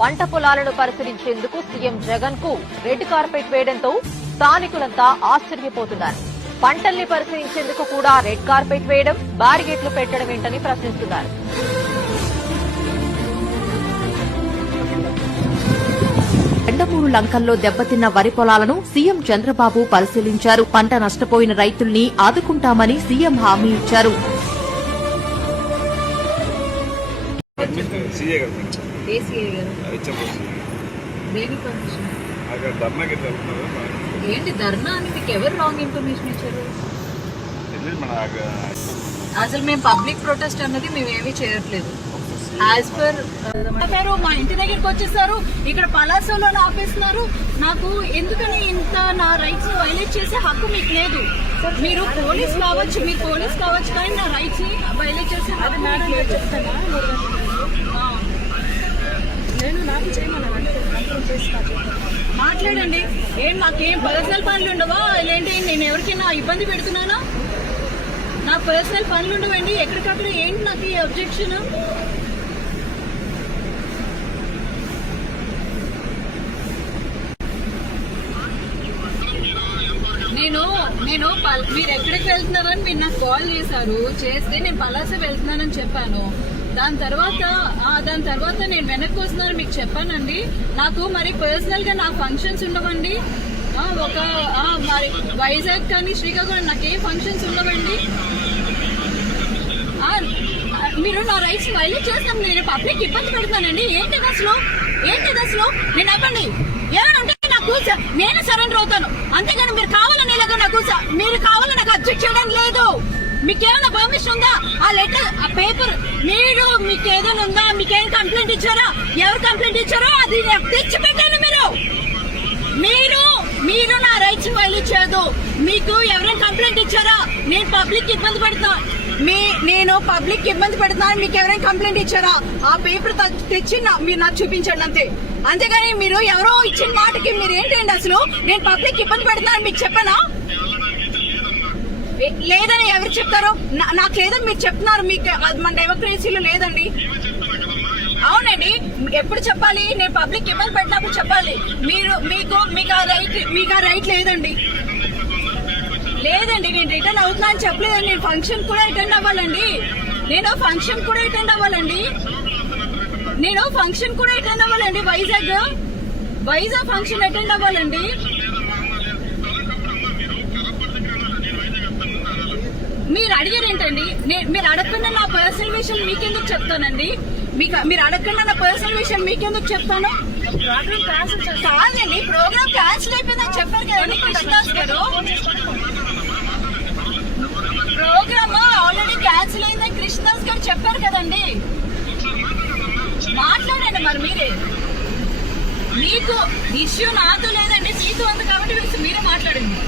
పంట పొలాలను పరిశీలించేందుకు సీఎం జగన్కు రెడ్ కార్పెట్ వేయడంతో స్థానికులంతా ఆశ్చర్యపోతున్నారు. పంటల్ని పరిశీలించేందుకు కూడా రెడ్ కార్పెట్ వేయడం బారిగేట్లు పెట్టడం ఏంటని ప్రశ్నిస్తున్నారు. ఎండమూరు లంకల్లో దెబ్బతిన్న వరి పొలాలను సీఎం చంద్రబాబు పరిశీలించారు. పంట నష్టపోయిన రైతుల్ని ఆదుకుంటామని సీఎం హామీ ఇచ్చారు. సీఏ అక్కడ ధర్నాకి వెళ్తున్నారు? ఏంటి ధర్నా అని మీకు ఎవరు రాంగ్ ఇన్ఫర్మేషన్ ఇచ్చారు? అసలు మేము పబ్లిక్ ప్రొటెస్ట్ అన్నది మేము ఏమీ చేయట్లేదు. యాజ్ పర్ మా ఇంటి దగ్గరికి వచ్చేసారు ఇక్కడ పలాసలో ఆపేస్తున్నారు. నాకు ఎందుకని ఇంత నా రైట్స్ వైలేట్ చేసే హక్కు మీకు లేదు. మీరు పోలీస్ కావచ్చు మీరు పోలీస్ కావచ్చు కానీ నా రైట్స్ని వైలేట్ చేసే హక్కు చెప్తానా. నేను నాకు మాట్లాడండి. ఏం మాకేం పర్సనల్ పనులు ఉండవా? లేదంటే నేను ఎవరికైనా ఇబ్బంది పెడుతున్నానా? నాకు పర్సనల్ పనులు ఉండవండి. ఎక్కడికక్కడ ఏంటి నాకు ఈ అబ్జెక్షన్ నేను నేను మీరు ఎక్కడికి వెళ్తున్నారని మీరు నాకు కాల్ చేశారు. చేస్తే నేను పలాస వెళ్తున్నానని చెప్పాను. దాని తర్వాత దాని తర్వాత నేను వెనక్కి వస్తున్నారు మీకు చెప్పానండి. నాకు మరి పర్సనల్గా నా ఫంక్షన్స్ ఉండవండి. ఒక మరి వైజాగ్ కానీ శ్రీకాకుళం నాకు ఏ ఫంక్షన్స్ ఉండవండి. మీరు నా రైట్స్ వైలేట్ చేస్తాం నేను పబ్లిక్ ఇబ్బంది పెడతానండి. ఏంటి అసలు? ఏంటి అసలు? నేను అవ్వండి ఏమంటే ఉంటే నాకు స- నేను సరెండర్ అవుతాను. అంతేగాని మీరు కావాలని ఇలాగ నాకు మీరు కావాలని నాకు అబ్జెక్ట్ చేయడానికి మీకేమైనా పర్మిషన్ ఉందా? ఆ లెటర్ ఆ పేపర్ మీరు మీకు ఏదైనా ఉందా? మీకేం కంప్లైంట్ ఇచ్చారా? ఎవరు కంప్లైంట్ ఇచ్చారో అది తెచ్చిపెట్టాను మీరు. మీరు మీరు నా రైట్స్ వైలేట్ చేయదు మీకు ఎవరైనా కంప్లైంట్ ఇచ్చారా? నేను పబ్లిక్ ఇబ్బంది పెడతా మీ నేను పబ్లిక్ ఇబ్బంది పెడతాను మీకు ఎవరైనా కంప్లైంట్ ఇచ్చారా? ఆ పేపర్ తెచ్చి మీరు నాకు చూపించండి అంతే. అంతేగాని మీరు ఎవరో ఇచ్చిన మాటకి మీరు ఏంటండి అసలు? నేను పబ్లిక్ ఇబ్బంది పెడతాను మీకు చెప్పనా? లేదని ఎవరు చెప్తారు నా- నాకు మీరు చెప్తున్నారు మీకు అది మన డెమోక్రసీలో లేదండి. అవునండి ఎప్పుడు చెప్పాలి? నేను పబ్లిక్ ఇబ్బంది పెట్టినప్పుడు చెప్పాలి. మీరు మీకు మీకు ఆ రైట్ మీకు ఆ రైట్ లేదండి. లేదండి నేను రిటర్న్ అవుతున్నా అని చెప్పలేదండి. నేను ఫంక్షన్ కూడా అటెండ్ అవ్వాలండి. నేను ఫంక్షన్ కూడా అటెండ్ అవ్వాలండి. నేను ఫంక్షన్ కూడా అటెండ్ అవ్వాలండి వైజాగ్. వైజాగ్ ఫంక్షన్ అటెండ్ అవ్వాలండి మీరు అడిగారు ఏంటండి? మీరు అడగకుండా నా పర్సనల్ విషయం మీకెందుకు చెప్తానండి? మీకు మీరు అడగకుండా నా పర్సనల్ విషయం మీకెందుకు చెప్తాను? కాదండి ప్రోగ్రామ్ క్యాన్సిల్ అయిపోయిందని చెప్పారు కదండి కృష్ణదాస్ గారు. ప్రోగ్రామ్ ఆల్రెడీ క్యాన్సిల్ అయిందని కృష్ణదాస్ గారు చెప్పారు కదండి. మాట్లాడండి మరి మీరే. మీకు ఇష్యూ నాతో లేదండి మీతో ఉంది కాబట్టి మీరే మాట్లాడండి.